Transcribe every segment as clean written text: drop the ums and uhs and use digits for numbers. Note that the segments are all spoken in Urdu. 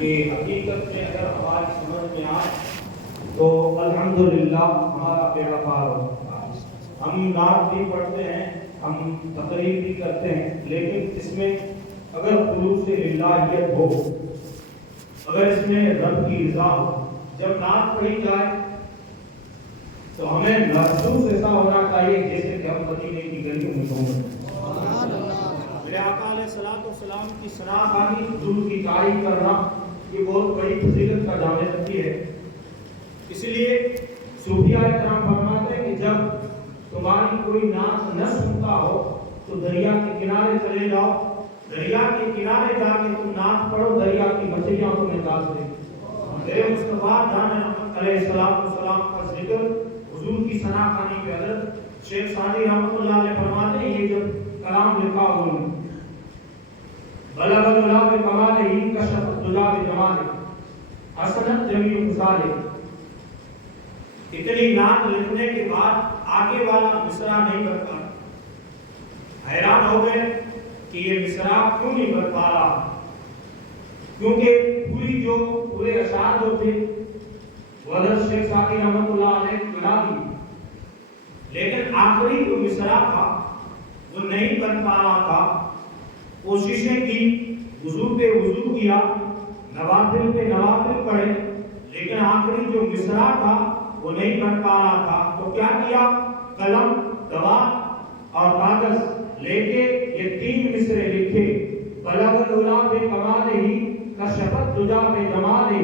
کہ حقیقت میں اگر ہماری سمجھ میں آئے تو الحمدللہ ہمارا بیڑا پار ہو۔ ہم نعت بھی پڑھتے ہیں، ہم تقریر بھی کرتے ہیں، لیکن اس میں اگر خلوص للہیت ہو، اگر اس میں رب کی رضا ہو، جب نعت پڑھی جائے تو ہمیں محسوس ایسا ہونا چاہیے جیسے کہ ہم مدینے کی گلیوں میں گھوم رہے ہیں۔ میرے آقا علیہ الصلوۃ والسلام کی شناخانی، حضور کی تعریف کرنا، یہ بہت بڑی فضیلت کا جامع رکھتی ہے۔ اس لیے صوفیاء کرام فرماتے ہیں کہ جب تمہاری کوئی نعت نہ سنتا ہو تو دریا کے کنارے چلے جاؤ، دریا کے کنارے جا کے تم نعت پڑھو، دریا کی مچھلیاں تمہیں ڈال دیں۔ میرے مصطفیٰ جان رحمت علیہ السلام کا ذکر، حضور کی شناخانی پہ حضرت شیخ سعدی رحمۃ اللہ علیہ فرماتے ہیں، یہ جب کلام لکھا انہوں نے، بلغ العلا بکمالہ کشف الدجی بجمالہ حسنت جمیع خصالہ۔ اتنی نعت لکھنے کے بعد آگے والا مصرع نہیں بن پا، حیران ہو گئے کہ یہ مصرع کیوں نہیں بن پا رہا، کیونکہ پورے اشعار جو تھے وہ حضرت شیخ سعدی رحمۃ اللہ علیہ ملا دی، لیکن آخری جو مصرع تھا وہ نہیں بن پا رہا تھا۔ کوششیں کی، وضو پہ وضو کیا، نوافل پہ نوافل پڑھے، لیکن آخری جو مصرع تھا وہ نہیں بن پا رہا تھا۔ تو کیا کیا؟ قلم، دوات اور کاغذ لے کے یہ 3 مصرے لکھے، بلغ العلا بکمالہ کشف الدجی بجمالہ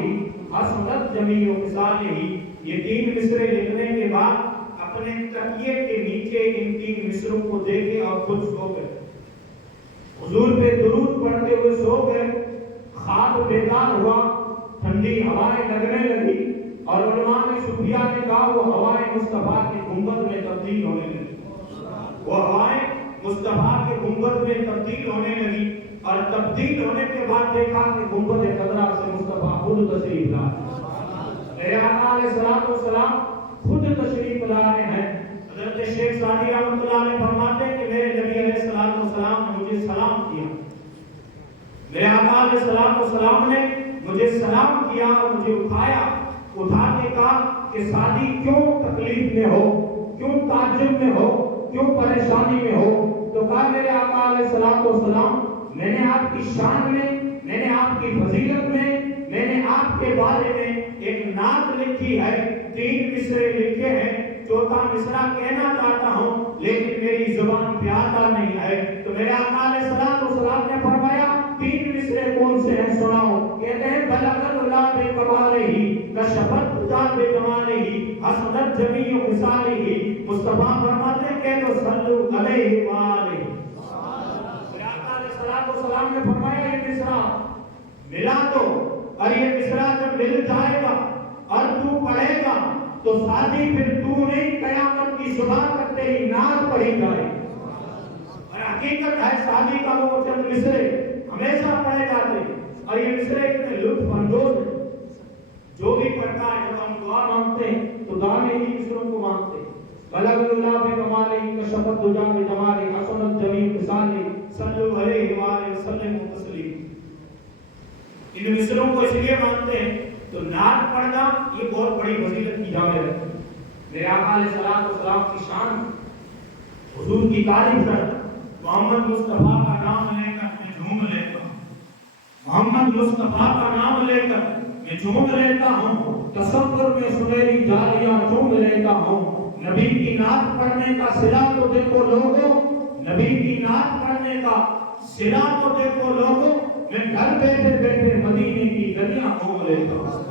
حسنت جمیع خصالہ۔ یہ 3 مصرے لکھنے کے بعد اپنے تکیے کے نیچے ان 3 مصروں کو دیکھے اور خود سو گئے، حضور پہ درود پڑھتے ہوئے سو گئے۔ خواب بیدار ہوا، ٹھنڈی ہوائیں لگنے لگی، اور علماء نے صوفیاء نے کہا وہ ہوائیں مصطفیٰ کے گنبد میں تبدیل ہونے لگی، وہ ہوائیں مصطفیٰ کے گنبد میں تبدیل ہونے لگی، اور تبدیل ہونے کے بعد دیکھا کہ گنبد خضرا سے مصطفیٰ خود تشریف لا رہے۔ میرے آقا علیہ الصلوۃ والسلام خود تشریف لا رہے ہیں۔ حضرت شیخ سعدی رحمۃ اللہ علیہ فرماتے ہیں کہ میرے نبی علیہ الصلوۃ والسلام نے مجھے سلام کیا، میرے آقا علیہ الصلوۃ والسلام نے مجھے سلام کیا اور مجھے اٹھا کے کہا کہ سعدی کیوں تکلیف میں ہو، کیوں تعجب میں ہو، کیوں پریشانی میں ہو؟ تو کہا میرے آقا علیہ الصلوۃ والسلام، میں نے آپ کی شان میں، میں نے آپ کی فضیلت میں، میں نے آپ کے بارے میں ایک نعت لکھی ہے، 3 مصرے لکھے ہیں، 4تھا مصرع کہنا چاہتا ہوں لیکن میری زبان پہ آتا نہیں ہے۔ تو میرے آقا علیہ الصلوۃ والسلام نے فرمایا 3 مصرے کون سے ہیں سناؤ؟ کہتے ہیں بلغ العلا بکمالہ کشف الدجی بجمالہ حسنت جمیع خصالہ۔ مصطفیٰ فرماتے ہیں کہ تو صلو علیہ وآلہ۔ میرے آقا علیہ الصلوۃ والسلام نے فرمایا یہ مصرع ملا دو، اور یہ مصرع جب مل جائے گا اور تو پڑھے گا تو سعدی پھر تو نہیں، قیامت کی صبح تک تیری نعت پڑھی جائے گی۔ اور حقیقت ہے سعدی کا وہ چند مصرے ہمیشہ پڑھے جاتے ہیں، اور یہ مصرے اتنے لطف اندوز ہیں، جو بھی پڑھتا ہے جب ہم دعا مانگتے ہیں تو دعا میں ہی مصروں کو مانگتے ہیں۔ بلغ العلا بکمالہ کشف الدجی بجمالہ حسنت جمیع خصالہ صلو علیہ وآلہ وسلم تسلیما۔ ان مصروں کو اس لیے مانتے ہیں تو نعت پڑھنا یہ بہت بڑی فضیلت کی جامع ہے۔ میرے آقا علیہ الصلوۃ والسلام کی شان، حضور کی تعریف کرنا، محمد مصطفیٰ کا نام لے کر میں جھوم لیتا ہوں، محمد مصطفیٰ کا نام لے کر میں جھوم لیتا ہوں، تصور میں سنہری جالیاں چوم لیتا ہوں۔ نبی کی نعت پڑھنے کا صلہ تو دیکھو لوگوں، نبی کی نعت پڑھنے کا صلہ تو دیکھو لوگوں، میں گھر بیٹھے بیٹھے مدینے کی گلیاں گھوم لیتا ہوں،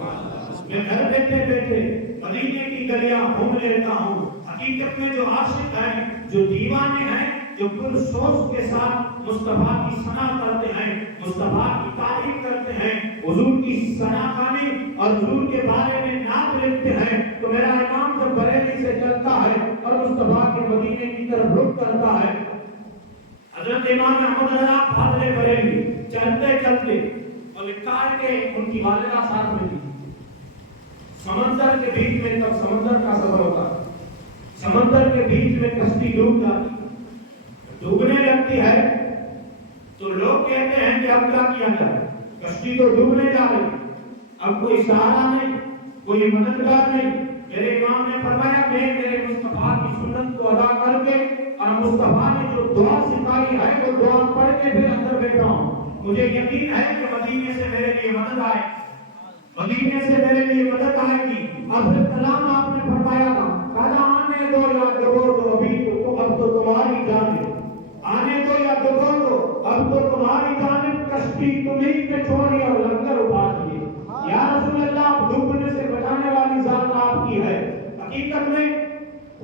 میں گھر بیٹھے بیٹھے مدینے کی گلیاں گھوم لیتا ہوں۔ حقیقت میں جو عاشق ہیں، جو دیوانے ہیں، جو پر سوز کے ساتھ مصطفیٰ کی ثنا کرتے ہیں، مصطفیٰ کی تعریف کرتے ہیں، حضور کی ثناخوانی اور حضور کے بارے میں نعت لکھتے ہیں، تو میرا امام جب بریلی سے چلتا ہے اور مصطفیٰ کے مدینے کی طرف رخ کرتا ہے، حضرت امام احمد رضا فاضل بریلی چلتے چلتے، اور لکھا ہے کہ ان کی والدہ ساتھ میں تھی، سمندر کے بیچ میں، تب سمندر کا سفر ہوتا ہے، سمندر کے بیچ میں کشتی ڈوب جاتی، ڈوبنے لگتی ہے، تو لوگ کہتے ہیں کہ اب کیا کیا جائے، کشتی تو ڈوبنے جا رہی ہے، اب کوئی سہارا نہیں، کوئی مددگار نہیں۔ میرے امام نے فرمایا میں میرے مصطفیٰ کی سنت کو ادا کر کے اور مصطفیٰ نے جو دعا سکھائی ہے وہ دعا پڑھ کے پھر اندر بیٹھا ہوں۔ مجھے یقین ہے کہ مدینے سے میرے لیے مدد آئے، مدینے سے میرے لیے مدد آئے گی۔ اب پھر کلام آپ نے فرمایا تھا کہا آنے دو یا دبو دو ابھی تو اب تو تمہاری جانب، آنے دو یا دبو دو اب تو تمہاری جانب، کشتی تمہیں پہ چھوڑی اور لنگر اٹھا دیے۔ یا رسول اللہ آپ ڈوبنے سے بچانے والی ذات آپ کی ہے۔ حقیقت میں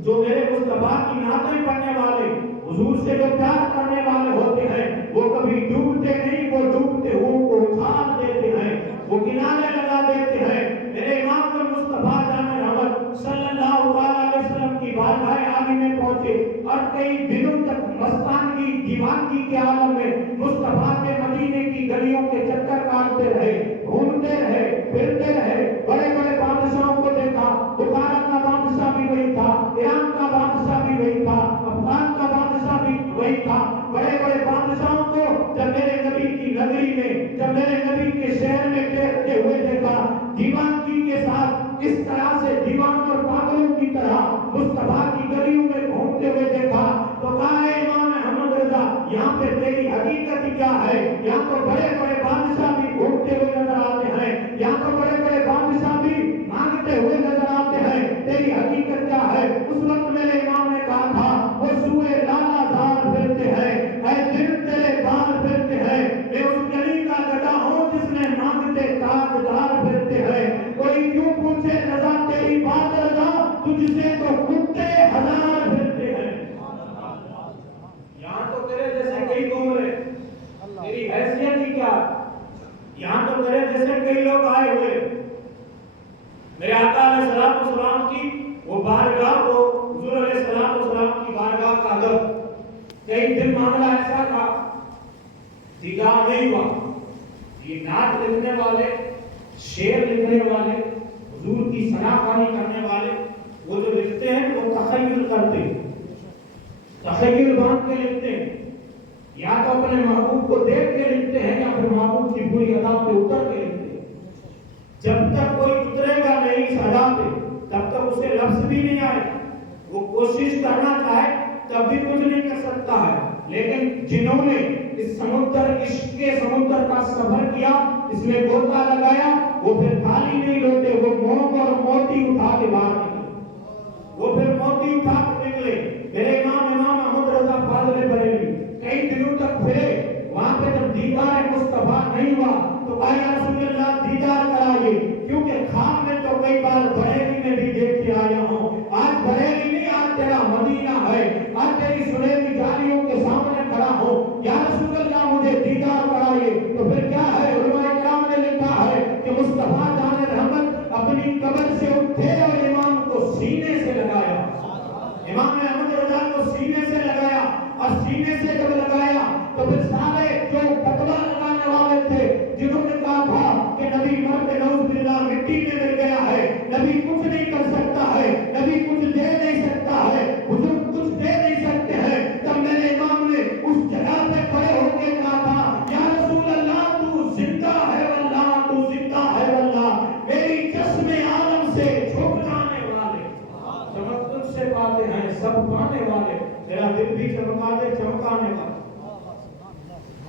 جو میرے مصطفیٰ کی نعتیں پڑھنے والے، حضور سے جو پیار کرنے والے ہوتے ہیں وہ کبھی ڈوبتے نہیں، وہ ڈوبتے ہوئے کو اچھال دیتے ہیں، وہ کنارے لگا دیتے ہیں۔ میرے امام مصطفیٰ جان رحمت صلی اللہ علیہ وسلم کی بارگاہ عالی میں پہنچے اور کئی دنوں تک مستانگی دیوانگی کے عالم میں مصطفیٰ کے مدینے کی گلیوں کے چکر کاٹتے رہے، گھومتے رہے، پھرتے رہے، بڑے بڑے بادشاہوں کو دیکھا، بخارا کا بادشاہ بھی وہی تھا، ایران کا بادشاہ بھی وہی تھا، افغان کا بادشاہ بھی وہی تھا۔ بڑے بڑے بادشاہوں کو جب میرے نبی کی نگری میں، جب میرے نبی کے شہر میں ٹھہرتے ہوئے دیکھا، دیوانگی کے ساتھ اس طرح سے دیوانوں اور پاگلوں کی طرح مصطفیٰ کی گلیوں میں گھومتے ہوئے دیکھا تو کہا اے امام احمد رضا یہاں پہ تیری حقیقت کیا ہے؟ یہاں تو بڑے بڑے بادشاہ بھی گھومتے ہوئے نظر آتے ہیں، یہاں تو بڑے بڑے بادشاہ بھی مانگتے ہوئے نظر آتے ہیں، تیری حقیقت کیا ہے؟ اس وقت میرے امام نے کہا تھا وہ سوئے لالا دار پھرتے ہیں، اے دل تیرے بال پھرتے ہیں، میں اس گلی کا گدھا ہوں جس میں مانگتے تاجدار پھرتے ہیں، کوئی کیوں پوچھے رضا تیری بات رضا تجھ سے تو کتے ہزار پھرتے ہیں۔ یہاں تو تیرے جیسے کئی گھوم رہے، تیری حیثیت ہی کیا؟ یہاں تو تیرے جیسے کئی لوگ آئے ہوئے، میرے آقا علیہ السلام کی وہ بارگاہ کو، حضور علیہ السلام کی بارگاہ کا ادب، کئی دن معاملہ ایسا تھا دیدار نہیں ہوا۔ یہ نعت لکھنے والے، شعر لکھنے والے، حضور کی ثنا خوانی کرنے والے، وہ جو لکھتے ہیں وہ تخیل کرتے ہیں، تخیل باندھ کے لکھتے ہیں، یا تو اپنے محبوب کو دیکھ کے لکھتے ہیں یا پھر محبوب کی بری ادا پہ اتر کے لکھتے ہیں۔ جب تک کوئی اترے گا نہیں اس ادا پہ تب تک اسے لفظ بھی نہیں آئے، وہ کوشش کرنا چاہے تب بھی کچھ نہیں کر سکتا ہے۔ لیکن جنہوں نے اس سمندر، عشق کے سمندر کا سفر کیا، اس میں گوتا لگایا، وہ پھر خالی نہیں لوٹے، وہ موم اور موتی اٹھا کے باہر نکلے، وہ پھر موتی اٹھا کے نکلے۔ میرے امام احمد رضا فاضل بریلوی کئی دنوں تک پھرے، وہاں پہ جب دیدار مصطفیٰ نہیں ہوا تو کہا یا رسول اللہ دیدار کرائیے، کیونکہ خواب میں تو کئی بار بریلی میں بھی دیکھ کے آیا ہوں، آج بریلی نہیں، آج تیرا مدینہ ہے، آج تیری سنہری جالیوں کے سامنے کھڑا ہوں، یا رسول اللہ مجھے دیدار کرائیے۔ تو پھر کیا ہے؟ علماء کرام نے لکھا ہے کہ مصطفیٰ جان رحمت اپنی قبر سے اٹھے اور امام کو سینے سے لگایا، امام احمد رضا کو سینے سے لگایا، اور سینے سے جب لگایا تو پھر سارے جو فتویٰ لگانے والے تھے، جنہوں نے کہا تھا کہ نبی مرد نعوذ باللہ مٹی میں مل گیا ہے، نبی کچھ نہیں کر سکتا ہے، نبی کچھ دے نہیں سکتا ہے، حضور کچھ دے نہیں سکتے ہیں، تب میرے امام نے اس جگہ پہ کھڑے ہو کے کہا تھا یا رسول اللہ تو زندہ ہے واللہ، تو زندہ ہے واللہ، میری جسم عالم سے جھک جانے والے چمک تجھ سے پاتے ہیں سب پانے والے، تیرا دل بھی چمکا دے چمکانے والا۔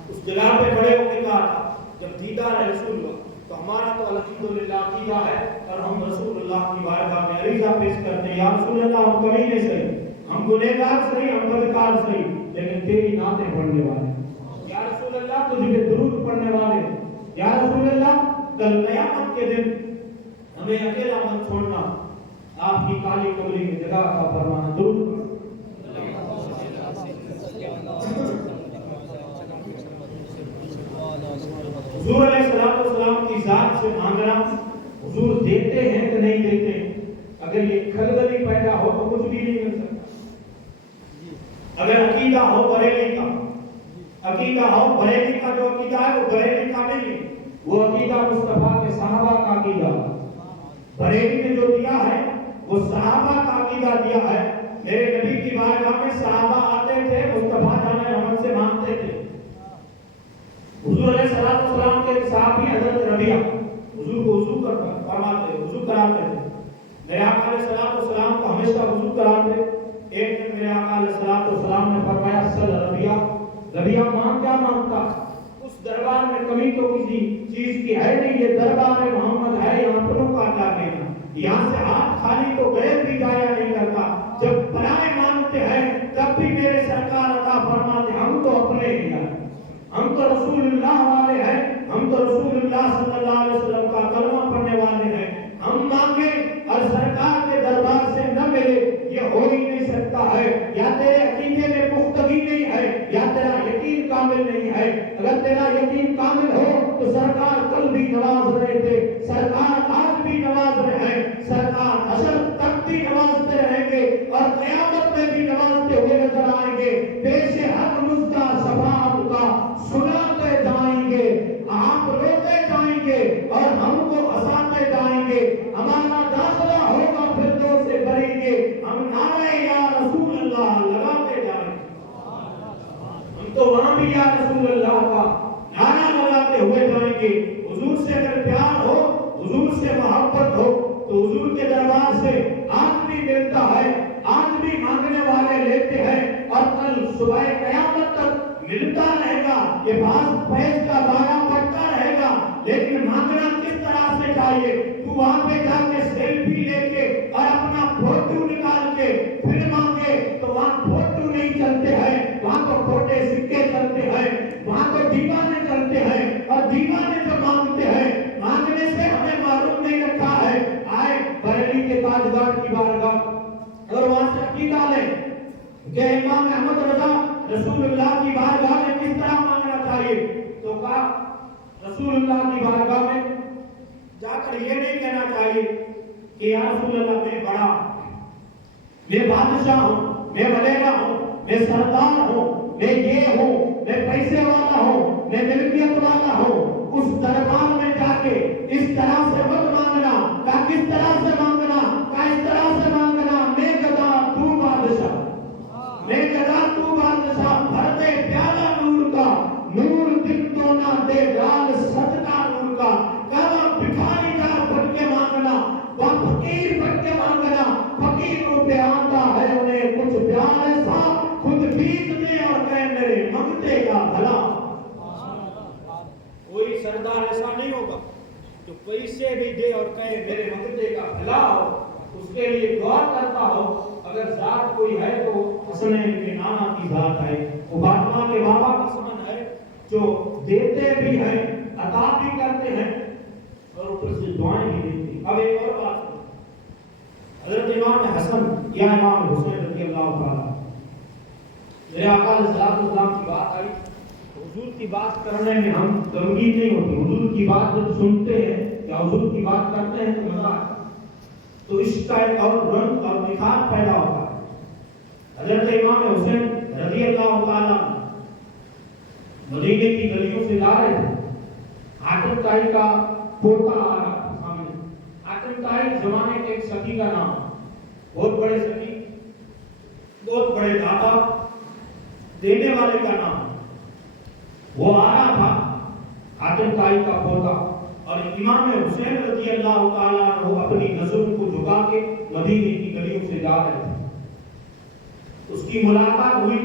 اس جگہ پہ کھڑے ہو کے کہا تھا جب دیدار رسول اللہ تو ہمارا تو الحمدللہ عقیدہ ہے اور ہم رسول اللہ کی بارگاہ میں عریضہ پیش کرتے ہیں یا رسول اللہ ہم کبھی نہیں صحیح، ہم گنہگار صحیح، ہم بدکار صحیح، لیکن تیری نعتیں پڑھنے والے، یا رسول اللہ تجھ پہ درود پڑھنے والے، یا رسول اللہ کل قیامت کے دن ہمیں اکیلا مت چھوڑنا، آپ کی کالی کولی کی جگہ کا فرمانا درود پڑھنا۔ حضور علیہ السلام کی ذات سے مانگنا، حضور دیتے ہیں کہ نہیں دیتے، اگر یہ خلبلی پیدا ہو تو کچھ بھی نہیں مل سکتا۔ اگر عقیدہ ہو بریلی کا، عقیدہ ہو بریلی کا، جو عقیدہ ہے وہ بریلی کا نہیں ہے، وہ عقیدہ مصطفیٰ کے صحابہ کا عقیدہ، بریلی نے جو دیا ہے وہ صحابہ کا عقیدہ دیا ہے۔ میرے نبی کی بارگاہ میں صحابہ آتے تھے، مصطفیٰ جان رحمت سے مانگتے تھے۔ حضور علیہ السلام کے صحابی حضرت ربیعہ حضور کو وضو کمی تو کسی چیز کی ہے نہیں، یہ دربار محمد ہے، یہاں اپنوں کا کیا کہنا، یہاں سے ہاتھ خالی تو غیر بھی جایا نہیں کرتا، جب پرائے مانگتے ہیں تب بھی میرے سرکار عطا فرماتے، ہم تو اپنے ہی ہیں، ہم تو رسول اللہ والے ہیں، ہم تو رسول اللہ صلی اللہ علیہ وسلم کا کلمہ پڑھنے والے ہیں، ہم مانگے اور سرکار کے دربار سے نہ ملے یہ ہو ہی نہیں سکتا ہے، یا تیرے عقیدے میں پختگی نہیں ہے یا تیرا یقین کامل نہیں ہے، اگر تیرا یقین کامل ہو تو سرکار کل بھی نواز رہے تھے، سرکار آج بھی نواز رہے ہیں، سرکار حشر تک بھی نوازتے رہیں گے اور قیامت میں بھی نوازتے ہوئے نظر آئیں گے، پیش حق مزدہ شفاعت کا سناتے جائیں گے، آپ روتے جائیں گے اور ہم کو ہنساتے جائیں گے، ہمارا داخلہ ہوگا فردوس سے بھریں گے، ہم نعرہ یا رسول اللہ لگاتے جائیں گے، ہم تو وہاں بھی یا رسول اللہ کا نعرہ لگاتے ہوئے جائیں گے۔ حضور سے اگر پیار ہو، حضور سے محبت ہو تو حضور کے دربار سے آج بھی ملتا ہے، آج بھی مانگنے والے لیتے ہیں اور کل صبح قیامت تک ملتا رہے گا، یہ باز فیض کا دائرہ بڑھتا رہے گا، لیکن مانگنا کس طرح سے چاہیے؟ تو وہاں پہ جا کے سیلفی لے کے اور اپنا فوٹو نکال کے پھر مانگے تو وہاں فوٹو نہیں چلتے ہیں، وہاں تو کھوٹے سکے چلتے ہیں، وہاں تو دیوانے چلتے ہیں، اور دیوانے جو مانگتے ہیں مانگنے سے ہمیں معلوم نہیں رکھا ہے، آئے بریلی کے تاجدار کی بارگاہ اور وہاں سے عقیدہ لیں کہ امام احمد رضا رسول اللہ کی بارگاہ میں کس طرح مانگنا چاہیے، تو کہا رسول اللہ کی بارگاہ میں جا کر یہ نہیں کہنا چاہیے کہ یا رسول اللہ میں بڑا، میں بادشاہ ہوں، میں ولیلا ہوں، میں سردار ہوں، میں یہ ہوں، میں پیسے والا ہوں، میں ملکیت والا ہوں، اس دربار میں جا کے اس طرح سے مت مانگنا، کہا کس طرح سے مانگنا، کہا اس طرح سے مانگنا، میں گدا تو بادشاہ، میں گدا تو بادشاہ، بھر دے پیالہ نور کا، نور دل تو نہ دے ڈال صدقہ نور کا، کہا بھکاری جا بن کے مانگنا، وہ فقیر بن کے مانگنا، فقیروں پہ آتا ہے انہیں کچھ پیار ایسا، خود بیت دے اور کہے میرے منگتے کا بھلا۔ کوئی سردار ایسا نہیں ہوگا جو پیسے بھی دے اور کہے میرے منگتے کا بھلا ہو، اس کے لیے دعا کرتا ہو، اگر ذات کوئی ہے تو حسنین کے نانا کی ذات ہے، وہ فاطمہ کے بابا کا سمن ہے جو دیتے بھی ہیں، عطا بھی کرتے ہیں اور اوپر سے دعائیں بھی دیتے ہیں۔ اب ایک اور بات، حضرت امام حسن یا امام حسین رضی اللہ تعالیٰ، میرے آقا علیہ السلام کی بات آئی، حضور کی بات کرنے میں ہم غمگین نہیں ہوتے، حضور کی بات جب سنتے ہیں یا حضور کی بات کرتے ہیں تو مزہ آتا ہے، تو اس کا ایک اور رنگ اور نکھار پیدا ہوتا ہے۔ حضرت امام حسین رضی اللہ تعالیٰ مدینے کی گلیوں سے جا رہے تھے، حاتم طائی کا پوتا آ رہا تھا سامنے۔ حاتم طائی زمانے کے ایک سخی کا نام، بہت بڑے سخی، بہت بڑے داتا، دینے والے کا نام، وہ آ رہا تھا حاتم طائی کا پوتا، اور امام حسین رضی اللہ تعالیٰ عنہ اپنی نظر کو جھکا کے مدینے کی گلیوں سے جا رہے تھے۔ اس کی ملاقات ہوئی،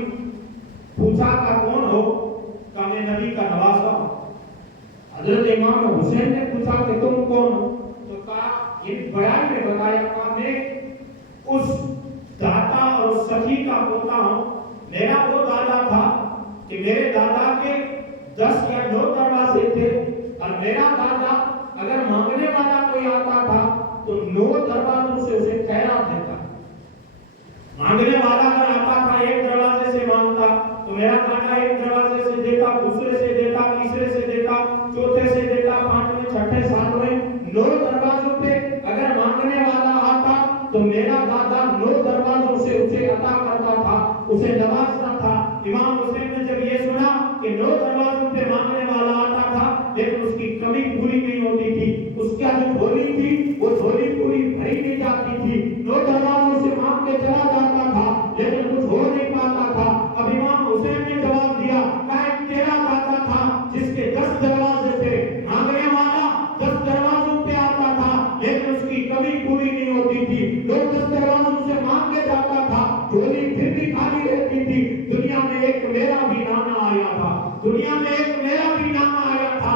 پوچھا کہ کون ہو؟ کہ میں نبی کا نواسا ہوں۔ حضرت امام حسین نے پوچھا کہ تم کون ہو؟ تو کہا، یہ بیان میں بتایا کہ میں اس داتا اور اس سخی کا پوتا ہوں، میرا وہ دادا تھا کہ میرے دادا کے 10 یا 9 دروازے تھے، اور میرا دادا اگر مانگنے والا کوئی آتا تھا تو 9 دروازوں سے اسے خیرات دیتا۔ مانگنے والا اگر آتا تھا ایک دروازے سے مانگتا تو میرا دادا ایک دروازے سے دیتا، دوسرے سے دیتا، تیسرے سے دیتا، چوتھے سے دیتا، 5ویں، 6ٹھے، 7ویں، 9 دروازوں پہ اگر مانگنے والا آتا تو میرا دادا 9 دروازوں سے اسے عطا کرتا تھا، اسے نوازتا تھا۔ امام حسین نے جب یہ سنا کہ 9 دروازوں پہ مانگنے والا آتا تھا لیکن اس کی کمی پوری نہیں ہوتی تھی، اس کا جو جھولی تھی وہ جھولی پوری بھری نہیں جاتی تھی، 9 دروازوں سے مانگ کے چلا جاتا تھا لیکن کچھ ہو نہیں پاتا تھا۔ اب امام حسین نے جواب دیا کہ تیرا دادا تھا جس کے 10 دروازے تھے، مانگنے والا 10 دروازوں پہ آتا تھا لیکن اس کی کمی پوری نہیں ہوتی تھی، لوگ 10 دروازوں سے مانگ کے جاتا تھا، جھولی پھر بھی خالی رہتی تھی۔ دنیا میں ایک میرا بھی نانا آیا تھا، دنیا میں ایک میرا بھی نانا آیا تھا،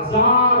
1000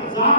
1000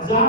1000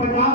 50,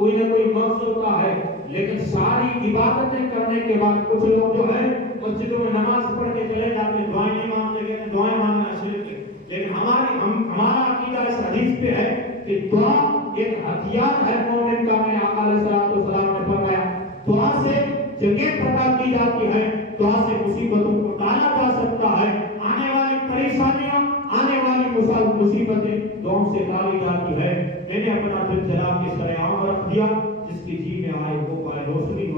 کوئی نہ کوئی مقصد ہوتا ہے، لیکن ساری عبادتیں کرنے کے بعد کچھ لوگ جو ہے مسجدوں میں نماز پڑھ کے چلے جاتے ہیں، دعائیں نہیں مانگتے، کہتے ہیں دعائیں مانگنا شرک ہے۔ لیکن ہمارا عقیدہ اس حدیث پہ ہے کہ دعا ایک ہتھیار ہے مومن کا۔ میں آقا علیہ الصلوۃ والسلام نے فرمایا دعا سے جنگیں فتح کی جاتی ہے، دعا سے مصیبتوں کو ٹالا جا سکتا ہے، آنے والی پریشانیاں، آنے والی مصیبتیں دعاؤں سے ٹالی جاتی ہے۔ میں نے اپنا دل جلا کے سر عام رکھ دیا، جس کی جی میں آئے وہ پائے روشنی